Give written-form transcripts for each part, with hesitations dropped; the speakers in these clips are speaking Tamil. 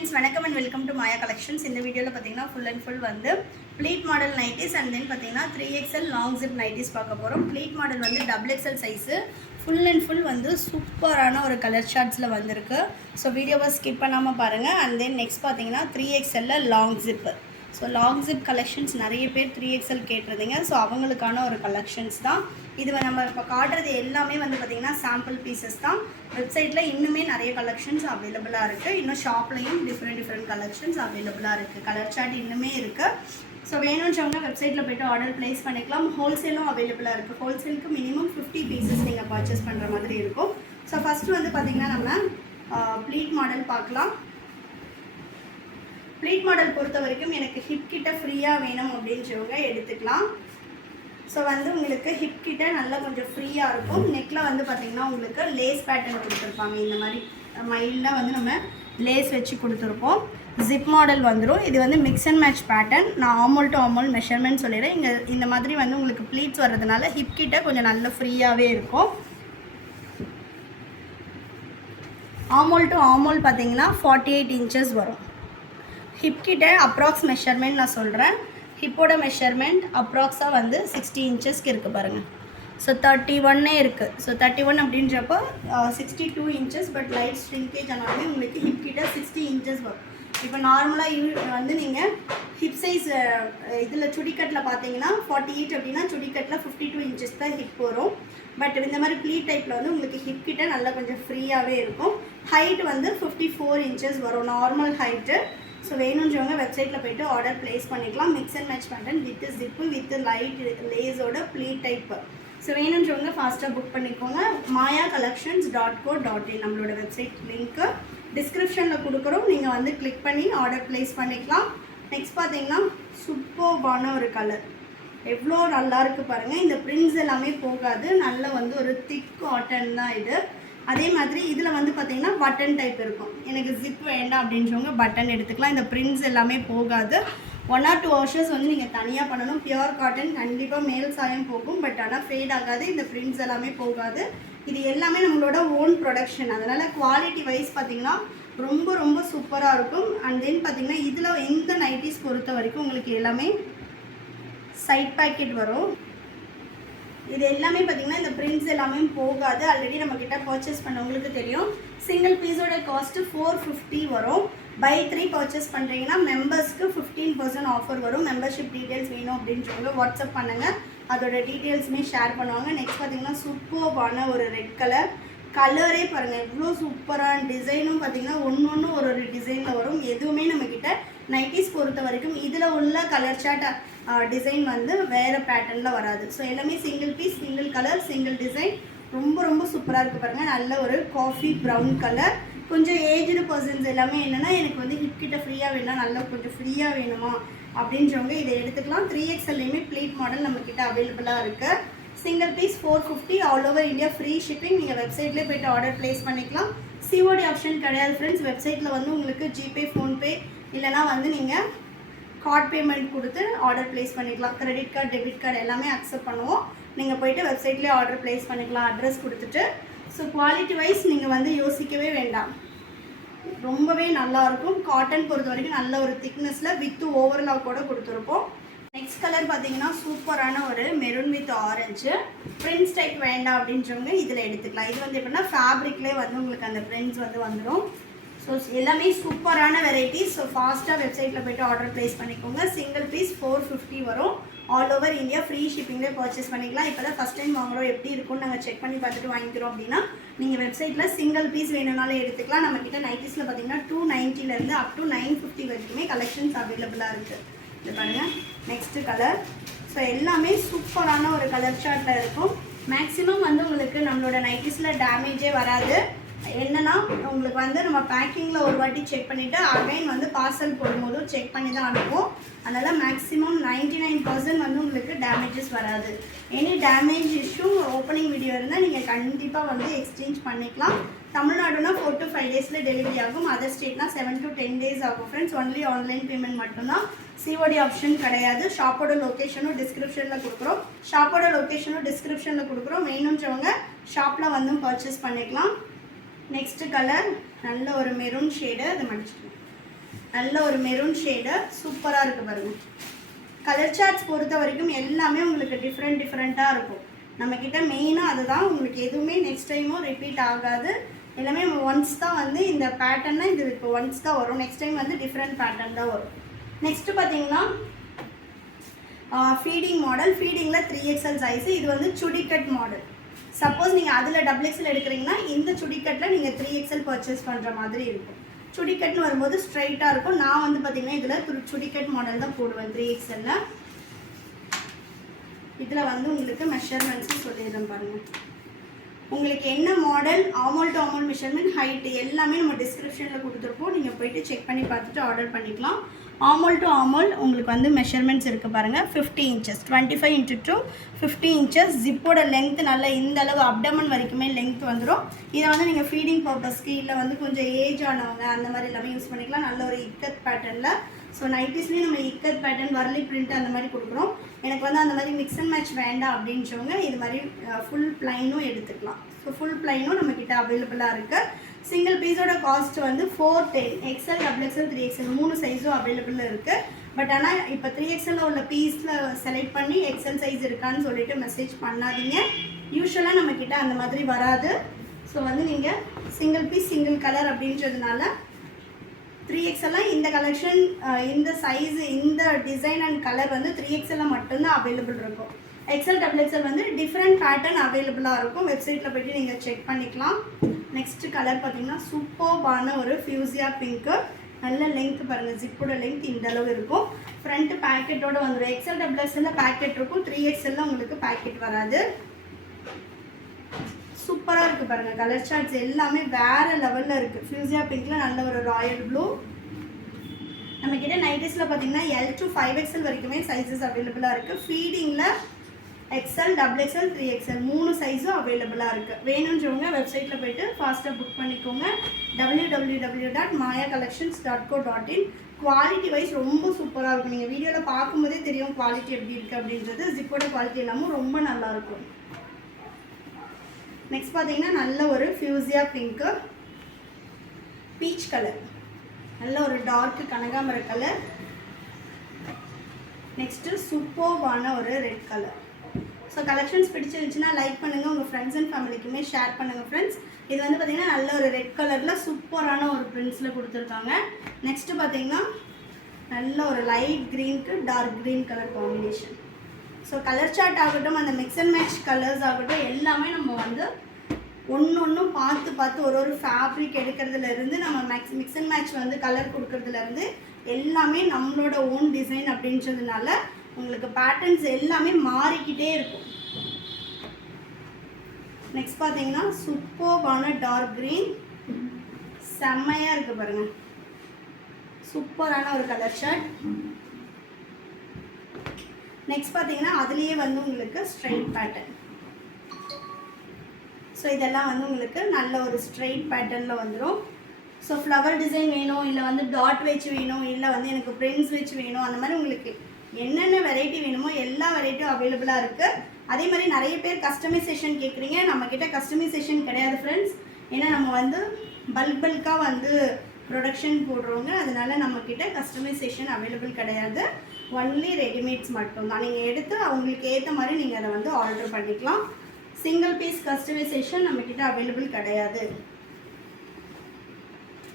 friends, welcome and welcome to Maya Collections. In the video la pathina full and full vandu pleat model nighties and then pathina 3XL long zip nighties paaka porom. Pleat model vandu double XL size full and full vandu super ana or color charts la vandirukku. So video va skip pannama parunga. And then next pathina 3XL la long zip. So long zip collections நிறைய பேர் 3XL கேட்டிருந்தீங்க. ஸோ அவங்களுக்கான ஒரு கலெக்ஷன்ஸ் தான் இது. நம்ம இப்போ காட்டுறது எல்லாமே வந்து பார்த்திங்கன்னா சாம்பிள் பீசஸ் தான். வெப்சைட்டில் இன்னுமே நிறைய கலெக்ஷன்ஸ் அவைலபிளாக இருக்குது. இன்னும் ஷாப்லேயும் டிஃப்ரெண்ட் கலெக்ஷன்ஸ் அவைலபிளாக இருக்குது. கலர் சார்ட் இன்னுமே இருக்குது. ஸோ வேணும்னு வெப்சைட்டில் போய்ட்டு ஆர்டர் ப்ளேஸ் பண்ணிக்கலாம். ஹோல்சேலும் அவைலபிளாக இருக்குது. ஹோல்சேலுக்கு மினிமம் 50 பீசஸ் நீங்கள் பர்ச்சேஸ் பண்ணுற மாதிரி இருக்கும். ஸோ ஃபஸ்ட்டு வந்து பார்த்திங்கன்னா நம்ம ப்ளீட் மாடல் பார்க்கலாம். ப்ளீட் மாடல் பொறுத்த வரைக்கும் எனக்கு ஹிப் கிட்ட ஃப்ரீயாக வேணும் அப்படின்றவங்க எடுத்துக்கலாம். ஸோ வந்து உங்களுக்கு ஹிப் கிட்ட நல்லா கொஞ்சம் ஃப்ரீயாக இருக்கும். நெக்கில் வந்து பார்த்திங்கன்னா உங்களுக்கு லேஸ் பேட்டர்ன் கொடுத்துருப்பாங்க. இந்த மாதிரி மைல்டாக வந்து நம்ம லேஸ் வச்சு கொடுத்துருப்போம். ஜிப் மாடல் வந்துடும். இது வந்து மிக்ஸ் அண்ட் மேட்ச் பேட்டர்ன். நான் ஆமோல் டு ஆமோல் மெஷர்மெண்ட் சொல்லிடுறேன். இங்கே இந்த மாதிரி வந்து உங்களுக்கு ப்ளீட்ஸ் வர்றதுனால ஹிப் கிட்ட கொஞ்சம் நல்ல ஃப்ரீயாகவே இருக்கும். ஆமோல் டு ஆமோல் பார்த்திங்கன்னா 48 இன்ச்சஸ் வரும். ஹிப் கிட்ட அப்ராக்ஸ் மெஷர்மெண்ட் நான் சொல்கிறேன். ஹிப்போட மெஷர்மெண்ட் அப்ராக்ஸாக வந்து 60 இன்ச்சஸ்க்கு இருக்குது பாருங்கள். ஸோ 31 இருக்குது. ஸோ 31 அப்படின்றப்போ 62 இன்ச்சஸ். பட் லைட் ஸ்ட்ரிங்கேஜ் ஆனாலுமே உங்களுக்கு ஹிப் கிட்ட 60 இன்ச்சஸ் வரும். இப்போ நார்மலாக வந்து நீங்கள் ஹிப் சைஸ் இதில் சுடிக்கட்டில் பார்த்தீங்கன்னா 48 அப்படின்னா சுடிக்கட்டில் 52 இன்ச்சஸ் தான் ஹிப் வரும். பட் இந்த மாதிரி ப்ளீட் டைப்பில் வந்து உங்களுக்கு ஹிப் கிட்ட நல்லா கொஞ்சம் ஃப்ரீயாகவே இருக்கும். ஹைட் வந்து 54 இன்ச்சஸ் வரும் நார்மல் ஹைட்டு. ஸோ வேணுன்றவங்க வெப்சைட்டில் போய்ட்டு ஆர்டர் ப்ளேஸ் பண்ணிக்கலாம். Mix and match pattern with zip with light லேஸோட ப்ளீட் டைப்பு. ஸோ வேணுன்றவங்க ஃபாஸ்ட்டாக புக் பண்ணிக்கோங்க. mayacollections.co.in நம்மளோட வெப்சைட் லிங்க்கு டிஸ்கிரிப்ஷனில் கொடுக்குறோம். நீங்கள் வந்து கிளிக் பண்ணி ஆர்டர் ப்ளேஸ் பண்ணிக்கலாம். நெக்ஸ்ட் பார்த்தீங்கன்னா சூப்பர்பான ஒரு கலர். எவ்வளோ நல்லாயிருக்கு பாருங்கள். இந்த பிரிண்ட்ஸ் எல்லாமே போகாது. நல்ல வந்து ஒரு திக் காட்டன் தான் இது. அதே மாதிரி இதில் வந்து பார்த்திங்கன்னா பட்டன் டைப் இருக்கும். எனக்கு ஜிப் வேண்டாம் அப்படின்றவங்க பட்டன் எடுத்துக்கலாம். இந்த பிரிண்ட்ஸ் எல்லாமே போகாது. 1 or 2 வாஷஸ் வந்து நீங்கள் தனியாக பண்ணணும். பியூர் காட்டன் கண்டிப்பாக மேல் சாயம் போகும். பட் ஆனால் ஃபேட் ஆகாது. இந்த பிரிண்ட்ஸ் எல்லாமே போகாது. இது எல்லாமே நம்மளோட ஓன் ப்ரொடக்ஷன். அதனால் குவாலிட்டி வைஸ் பார்த்திங்கன்னா ரொம்ப சூப்பராக இருக்கும். அண்ட் தென் பார்த்திங்கன்னா இதில் இந்த நைட்டிஸ் பொறுத்த வரைக்கும் உங்களுக்கு எல்லாமே சைட் பேக்கெட் வரும். இது எல்லாமே பார்த்திங்கன்னா இந்த பிரிண்ட்ஸ் எல்லாமே போகாது. ஆல்ரெடி நம்மக்கிட்ட பர்ச்சேஸ் பண்ணவங்களுக்கு தெரியும். சிங்கிள் பீஸோட காஸ்ட்டு 450 வரும். பை 3 பர்ச்சேஸ் பண்ணுறீங்கன்னா மெம்பர்ஸ்க்கு 15% ஆஃபர் வரும். மெம்பர்ஷிப் டீட்டெயில்ஸ் வேணும் அப்படின்றவங்க வாட்ஸ்அப் பண்ணுங்கள். அதோட டீட்டெயில்ஸுமே ஷேர் பண்ணுவாங்க. நெக்ஸ்ட் பார்த்திங்கன்னா சூப்பர்பான ஒரு ரெட் கலரே பாருங்கள் எவ்வளோ சூப்பரான டிசைனும் பார்த்திங்கன்னா ஒன்று ஒரு டிசைனில் வரும். எதுவுமே நம்மக்கிட்ட நைட்டிஸ் பொறுத்த வரைக்கும் இதில் உள்ள கலர் சார்ட் டிசைன் வந்து வேறு பேட்டர்னில் வராது. ஸோ எல்லாமே single piece, single colour, single design. ரொம்ப சூப்பராக இருக்குது பாருங்கள். நல்ல ஒரு காஃபி ப்ரௌன் கலர். கொஞ்சம் ஏஜ்டு பர்சன்ஸ் எல்லாமே என்னென்னா எனக்கு வந்து ஹிப் கிட்ட ஃப்ரீயாக வேணும், நல்லா கொஞ்சம் ஃப்ரீயாக வேணுமா அப்படின்றவங்க இதை எடுத்துக்கலாம். 3XLலையுமே ப்ளீட் மாடல் நம்மக்கிட்ட அவைலபிளாக இருக்குது. Single piece 450 all over India free shipping. நீங்கள் வெப்சைட்லேயே போய்ட்டு ஆர்டர் ப்ளேஸ் பண்ணிக்கலாம். சிஓடி ஆப்ஷன் கிடையாது ஃப்ரெண்ட்ஸ். வெப்சைட்டில் வந்து உங்களுக்கு ஜிபே, ஃபோன்பே இல்லைனா வந்து நீங்கள் கார்ட் பேமெண்ட் கொடுத்து ஆர்டர் ப்ளேஸ் பண்ணிக்கலாம். கிரெடிட் கார்டு, டெபிட் கார்டு எல்லாமே அக்செப்ட் பண்ணுவோம். நீங்கள் போய்ட்டு வெப்சைட்லேயே ஆர்டர் ப்ளேஸ் பண்ணிக்கலாம் அட்ரஸ் கொடுத்துட்டு. ஸோ குவாலிட்டி வைஸ் நீங்கள் வந்து யோசிக்கவே வேண்டாம். ரொம்பவே நல்லாயிருக்கும். காட்டன் பொறுத்த வரைக்கும் நல்ல ஒரு திக்னஸில் வித்து ஓவர்லாக் கூட கொடுத்துருப்போம். நெக்ஸ்ட் கலர் பார்த்தீங்கன்னா சூப்பரான ஒரு maroon with orange. Prints type வேண்டாம் அப்படின்றவங்க இதில் எடுத்துக்கலாம். இது வந்து எப்படின்னா ஃபேப்ரிக்லேயே வந்து உங்களுக்கு அந்த பிரிண்ட்ஸ் வந்து வந்துடும். ஸோ எல்லாமே சூப்பரான வெரைட்டிஸ். ஸோ ஃபாஸ்ட்டாக வெப்சைட்டில் போய்ட்டு ஆர்டர் ப்ளேஸ் பண்ணிக்கோங்க. சிங்கிள் பீஸ் 450 வரும். ஆல் ஓவர் இந்தியா ஃப்ரீ ஷிப்பிங்லேயே பர்ச்சேஸ் பண்ணிக்கலாம். இப்போ தான் ஃபஸ்ட் டைம் வாங்குகிறோம், எப்படி இருக்கும்னு நாங்கள் செக் பண்ணி பார்த்துட்டு வாங்கிக்கிறோம் அப்படின்னா நீங்கள் வெப்சைட்டில் சிங்கிள் பீஸ் வேணும்னாலும் எடுத்துக்கலாம். நம்மக்கிட்ட நைட்டிஸில் பார்த்தீங்கன்னா 290 அப் டு 950 வரைக்குமே கலெக்ஷன்ஸ் அவைலபிளாக இருக்குது. இது பாருங்கள் நெக்ஸ்ட்டு கலர். ஸோ எல்லாமே சூப்பரான ஒரு கலர் சார்ட்டில் இருக்கும். மேக்ஸிமம் வந்து உங்களுக்கு நம்மளோட நைட்டிஸில் டேமேஜே வராது. என்னன்னா உங்களுக்கு வந்து நம்ம பேக்கிங்கில் ஒரு வாட்டி செக் பண்ணிவிட்டு அகைன் வந்து பார்சல் போடும்போதும் செக் பண்ணி தான் அனுப்புவோம். அதனால் மேக்ஸிமம் 99% வந்து உங்களுக்கு டேமேஜஸ் வராது. Any damage issue opening video இருந்தால் நீங்கள் கண்டிப்பாக வந்து எக்ஸ்சேஞ்ச் பண்ணிக்கலாம். தமிழ்நாடுனா 4 to 5 டேஸில் டெலிவரி ஆகும். அதர் ஸ்டேட்னா 7 to 10 days ஆகும் ஃப்ரெண்ட்ஸ். ஒன்லி ஆன்லைன் பேமெண்ட் மட்டும்தான். சிஓடி ஆப்ஷன் கிடையாது. ஷாப்போட லொக்கேஷனும் டிஸ்கிரிப்ஷனில் கொடுக்குறோம். வேணுன்றவங்க ஷாப்பில் வந்து பர்ச்சேஸ் பண்ணிக்கலாம். நெக்ஸ்ட் கலர் நல்ல ஒரு மெரூன் ஷேடு. அதை மடிச்சுக்கலாம். நல்ல ஒரு மெரூன் ஷேடு சூப்பராக இருக்குது பாருங்கள். கலர் சார்ட்ஸ் பொறுத்த வரைக்கும் எல்லாமே உங்களுக்கு டிஃப்ரெண்ட்டாக இருக்கும். நம்மக்கிட்ட மெயினாக அதுதான், உங்களுக்கு எதுவுமே நெக்ஸ்ட் டைமும் ரிப்பீட் ஆகாது. எல்லாமே ஒன்ஸ் தான் வந்து இந்த பேட்டர்னா இது இப்போ ஒன்ஸ் தான் வரும். நெக்ஸ்ட் டைம் வந்து டிஃப்ரெண்ட் பேட்டர்ன் தான் வரும். நெக்ஸ்ட்டு பார்த்தீங்கன்னா ஃபீடிங் மாடல். ஃபீடிங்கில் 3XL size. இது வந்து சுடிக்கட் மாடல். சப்போஸ் நீங்கள் அதில் XXL எடுக்கிறீங்கன்னா இந்த சுடிக்கட்டில் நீங்கள் 3XL பர்ச்சேஸ் பண்ணுற மாதிரி இருக்கும். சுடிக்கட்னு வரும்போது ஸ்ட்ரைட்டாக இருக்கும். நான் வந்து பார்த்தீங்கன்னா இதில் சுடிக்கட் மாடல் தான் போடுவேன் 3XL. இதில் வந்து உங்களுக்கு மெஷர்மெண்ட்ஸும் சொல்லிடுறேன் பாருங்கள். உங்களுக்கு என்ன மாடல், ஆமோல் டு ஆமோல் மெஷர்மெண்ட், ஹைட்டு எல்லாமே நம்ம டிஸ்கிரிப்ஷனில் கொடுத்துருப்போம். நீங்கள் போய்ட்டு செக் பண்ணி பார்த்துட்டு ஆர்டர் பண்ணிக்கலாம். ஆமோல் டு ஆமோல் உங்களுக்கு வந்து மெஷர்மெண்ட்ஸ் இருக்குது பாருங்கள். 50 இன்ச்சஸ் 25 into 2 50 இன்ச்சஸ். ஜிப்போட லென்த் நல்லா இந்த அளவு அப்டமன் வரைக்குமே லென்த் வந்துடும். இதை வந்து நீங்கள் ஃபீடிங் பர்பஸ்க்கு இல்லை வந்து கொஞ்சம் ஏஜ் ஆனவங்க அந்த மாதிரி எல்லாமே யூஸ் பண்ணிக்கலாம். நல்ல ஒரு இக்கத் பேட்டர்னில். ஸோ நைட்டிஸ்லேயும் நம்ம இக்கத் பேட்டர்ன், வரலி பிரிண்ட் அந்த மாதிரி கொடுக்குறோம். எனக்கு வந்து அந்த மாதிரி மிக்ஸ் அண்ட் மேட்ச் வேண்டாம் அப்படின்றவங்க இது மாதிரி ஃபுல் ப்ளைனும் எடுத்துக்கலாம். ஸோ ஃபுல் ப்ளைனும் நம்மக்கிட்ட அவைலபிளாக இருக்குது. சிங்கிள் பீஸோட காஸ்ட் வந்து 410. XL, XXL, 3XL 3 சைஸும் அவைலபிளாக இருக்குது. பட் ஆனால் இப்போ 3XL உள்ள பீஸில் செலக்ட் பண்ணி XL சைஸ் இருக்கான்னு சொல்லிட்டு மெசேஜ் பண்ணாதீங்க. யூஸ்வலாக நம்மக்கிட்ட அந்த மாதிரி வராது. ஸோ வந்து நீங்கள் சிங்கிள் பீஸ் சிங்கிள் கலர் அப்படின்றதுனால 3XL இந்த கலெக்ஷன், இந்த சைஸு, இந்த டிசைன் அண்ட் கலர் வந்து 3XL மட்டும்தான் அவைலபிள் இருக்கும். XL, XXL வந்து டிஃப்ரெண்ட் பேட்டர்ன் அவைலபிளாக இருக்கும். வெப்சைட்டில் போய்ட்டு நீங்கள் செக் பண்ணிக்கலாம். நெக்ஸ்ட் கலர் பார்த்தீங்கன்னா சூப்பர்பான ஒரு ஃபியூசியா பிங்க்கு. நல்ல லென்த் பாருங்கள். ஜிப்போட லென்த் இந்த அளவு இருக்கும். ஃப்ரண்ட் பேக்கெட்டோடு வந்துடும். XL, XXL பேக்கெட் இருக்கும். 3XL உங்களுக்கு பேக்கெட் வராது. சூப்பராக இருக்குது பாருங்கள். கலர் சார்ட்ஸ் எல்லாமே வேறு லெவலில் இருக்குது. ஃபியூசியா பிங்க்கில் நல்ல ஒரு ராயல் ப்ளூ. நம்மக்கிட்ட நைட்டிஸில் பார்த்தீங்கன்னா L to 5XL வரைக்குமே சைஸஸ் அவைலபிளாக இருக்குது. ஃபீடிங்கில் XL, XXL, 3XL 3 சைஸும் அவைலபிளாக இருக்குது. வேணுன்றவங்க வெப்சைட்டில் போய்ட்டு ஃபாஸ்ட்டாக புக் பண்ணிக்கோங்க. www.mayacollections.co.in. குவாலிட்டி வைஸ் ரொம்ப சூப்பராக இருக்கும். நீங்கள் வீடியோவில் பார்க்கும்போதே தெரியும் குவாலிட்டி எப்படி இருக்குது அப்படின்றது. ஜிப்போட குவாலிட்டி எல்லாமும் ரொம்ப நல்லாயிருக்கும். நெக்ஸ்ட் பார்த்தீங்கன்னா நல்ல ஒரு ஃபியூசியா பிங்க்கு, பீச் கலர், நல்ல ஒரு டார்க் கனகாம்பர கலர். நெக்ஸ்ட்டு சூப்பர்வான ஒரு ரெட் கலர். ஸோ கலெக்ஷன்ஸ் பிடிச்சிருந்துச்சுன்னா லைக் பண்ணுங்கள். உங்கள் ஃப்ரெண்ட்ஸ் அண்ட் ஃபேமிலிக்குமே ஷேர் பண்ணுங்கள் ஃப்ரெண்ட்ஸ். இது வந்து பார்த்திங்கன்னா நல்ல ஒரு ரெட் கலரில் சூப்பரான ஒரு பிரிண்ட்ஸில் கொடுத்துருக்காங்க. நெக்ஸ்ட்டு பார்த்திங்கன்னா நல்ல ஒரு லைட் க்ரீனுக்கு dark green colour combination. So colour chart ஆகட்டும், அந்த மிக்ஸ் அண்ட் மேட்ச் கலர்ஸ் ஆகட்டும், எல்லாமே நம்ம வந்து ஒன்றும் பார்த்து ஒரு ஃபேப்ரிக் எடுக்கிறதுலேருந்து நம்ம மிக்ஸ் அண்ட் மேட்ச் வந்து கலர் கொடுக்கறதுலேருந்து எல்லாமே நம்மளோட ஓன் டிசைன் அப்படின்றதுனால உங்களுக்கு பேட்டர்ன்ஸ் எல்லாமே மாறிக்கிட்டே இருக்கும். நெக்ஸ்ட் பார்த்தீங்கன்னா சூப்பர்பான டார்க் க்ரீன், செம்மையாக இருக்குது பாருங்கள். சூப்பரான ஒரு கலர் ஷர்ட். நெக்ஸ்ட் பார்த்தீங்கன்னா அதுலேயே வந்து உங்களுக்கு ஸ்ட்ரைட் பேட்டர்ன். ஸோ இதெல்லாம் வந்து உங்களுக்கு நல்ல ஒரு ஸ்ட்ரைட் பேட்டர்னில் வந்துடும். ஸோ ஃப்ளவர் டிசைன் வேணும், இல்லை வந்து டாட் வச்சு வேணும், இல்லை வந்து எனக்கு பிரிண்ட்ஸ் வச்சு வேணும், அந்த மாதிரி உங்களுக்கு என்னென்ன வெரைட்டி வேணுமோ எல்லா வெரைட்டியும் அவைலபிளாக இருக்குது. அதே மாதிரி நிறைய பேர் கஸ்டமைசேஷன் கேட்குறீங்க. நம்மக்கிட்ட கஸ்டமைசேஷன் கிடையாது ஃப்ரெண்ட்ஸ். ஏன்னா நம்ம வந்து பல்காக வந்து ப்ரொடக்ஷன் போடுறவங்க, அதனால நம்மக்கிட்ட கஸ்டமைசேஷன் அவைலபிள் கிடையாது. ஒன்லி ரெடிமேட்ஸ் மட்டும்தான். நீங்கள் எடுத்து அவங்களுக்கு ஏற்ற மாதிரி நீங்கள் அதை வந்து ஆர்டர் பண்ணிக்கலாம். சிங்கிள் பீஸ் கஸ்டமைசேஷன் நம்மக்கிட்ட அவைலபிள் கிடையாது.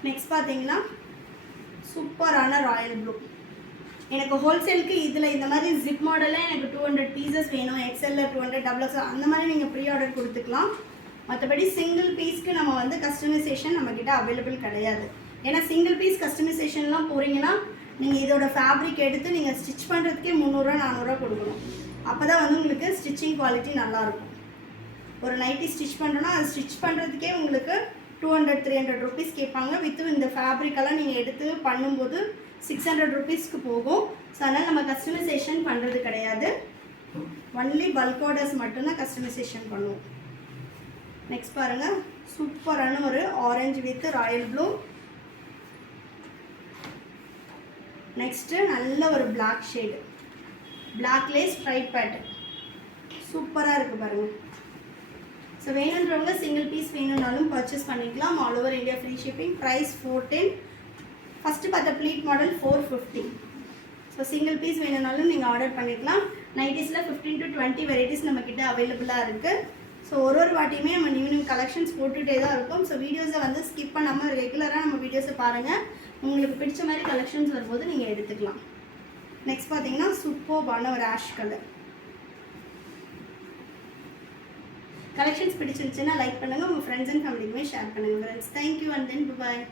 நெக்ஸ்ட் பார்த்தீங்கன்னா சூப்பரான ராயல் ப்ளூ. எனக்கு ஹோல்சேலுக்கு இதில் இந்த மாதிரி ஜிப் மாடலில் எனக்கு 200 பீசஸ் வேணும், XL 200, XXL அந்த மாதிரி நீங்கள் ப்ரீ ஆர்டர் கொடுத்துக்கலாம். மற்றபடி சிங்கிள் பீஸ்க்கு நம்ம வந்து கஸ்டமைசேஷன் நம்மக்கிட்ட அவைலபிள் கிடையாது. ஏன்னா சிங்கிள் பீஸ் கஸ்டமைசேஷன்லாம் போகிறீங்கன்னா நீங்கள் இதோட ஃபேப்ரிக் எடுத்து நீங்கள் ஸ்டிச் பண்ணுறதுக்கே 300 400 கொடுக்கணும். அப்போ தான் வந்து உங்களுக்கு ஸ்டிச்சிங் குவாலிட்டி நல்லாயிருக்கும். ஒரு நைட்டி ஸ்டிச் பண்ணுறோன்னா அது ஸ்டிச் பண்ணுறதுக்கே உங்களுக்கு 200 300 ருபீஸ் கேட்பாங்க. வித்து இந்த ஃபேப்ரிக்கெல்லாம் நீங்கள் எடுத்து பண்ணும்போது 600 ருபீஸ்க்கு போகும். ஸோ அதனால் நம்ம கஸ்டமைசேஷன் பண்ணுறது கிடையாது. ஒன்லி பல்க் ஆர்டர்ஸ் மட்டும்தான் கஸ்டமைசேஷன் பண்ணுவோம். நெக்ஸ்ட் பாருங்கள், சூப்பரான ஒரு orange with royal blue. Next நல்ல ஒரு பிளாக் ஷேடு, பிளாக்லேயே ஸ்ட்ரைட் பேட்டர்ன் சூப்பராக இருக்குது பாருங்கள். ஸோ வேணுன்றவங்க சிங்கிள் பீஸ் வேணும்னாலும் பர்ச்சேஸ் பண்ணிக்கலாம். All over India free shipping. Price 410. First பார்த்த pleat model 450. So single piece வேணும்னாலும் நீங்கள் ஆர்டர் பண்ணிக்கலாம். நைட்டிஸில் 15 to 20 வெரைட்டிஸ் நம்மக்கிட்ட அவைலபிளாக இருக்குது. ஸோ ஒரு வாட்டியுமே நம்ம நியூ கலெக்ஷன்ஸ் போட்டுகிட்டே தான் இருக்கும். ஸோ வீடியோஸை வந்து ஸ்கிப் பண்ணாமல் ரெகுலராக நம்ம வீடியோஸை பாருங்கள். உங்களுக்கு பிடிச்ச மாதிரி கலெக்ஷன்ஸ் வரும்போது நீங்கள் எடுத்துக்கலாம். நெக்ஸ்ட் பார்த்தீங்கன்னா சூப்பர்பான ஒரு ஆஷ் கலர். கலெக்ஷன்ஸ் பிடிச்சிருந்துச்சுன்னா லைக் பண்ணுங்கள், உங்கள் ஃப்ரெண்ட்ஸ் அண்ட் ஃபேமிலிக்குமே ஷேர் பண்ணுங்கள் friends. Thank you and then bye.